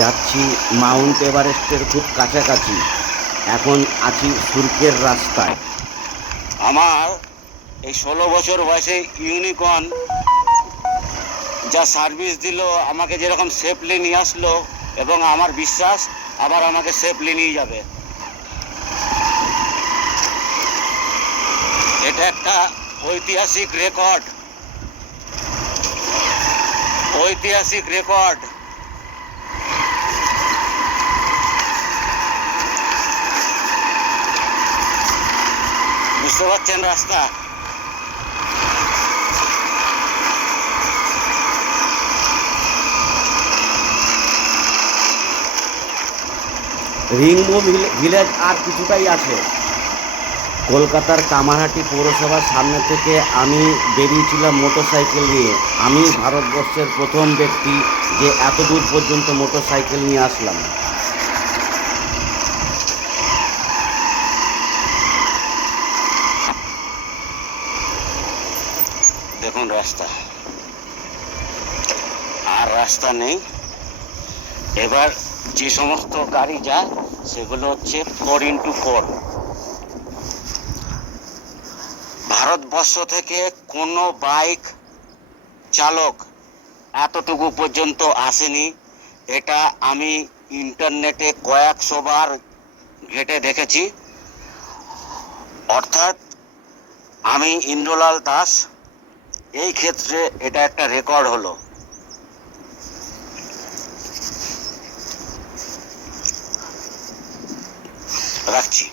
যাচ্ছি মাউন্ট এভারেস্টের খুব কাছাকাছি। এখন আছি শুল্কের রাস্তায়। আমার এই 16 বছর বয়সে ইউনিকর্ন যা সার্ভিস দিল, আমাকে যেরকম সেফলি নিয়ে আসলো, এবং আমার বিশ্বাস আবার আমাকে সেফলি নিয়ে যাবে। এটা একটা ঐতিহাসিক রেকর্ড, ঐতিহাসিক রেকর্ড। বুঝতে পারছেন রাস্তা? রিংবো ভিলেজ আর কিছুটাই আছে। কলকাতার কামারহাটি পৌরসভার সামনে থেকে আমি বেরিয়েছিলাম মোটরসাইকেল নিয়ে। আমি ভারতবর্ষের প্রথম ব্যক্তি যে এত দূর পর্যন্ত মোটরসাইকেল নিয়ে আসলাম। দেখুন রাস্তা, আর রাস্তা নেই। এবার যে সমস্ত গাড়ি যায় সেগুলো হচ্ছে 4x4। ভারতবর্ষ থেকে কোনো বাইক চালক এতটুকু পর্যন্ত আসেনি। এটা আমি ইন্টারনেটে কয়েকশো বার ঘেঁটে দেখেছি। অর্থাৎ আমি ইন্দ্রলাল দাস, এই ক্ষেত্রে এটা একটা রেকর্ড হলো। রাখছি।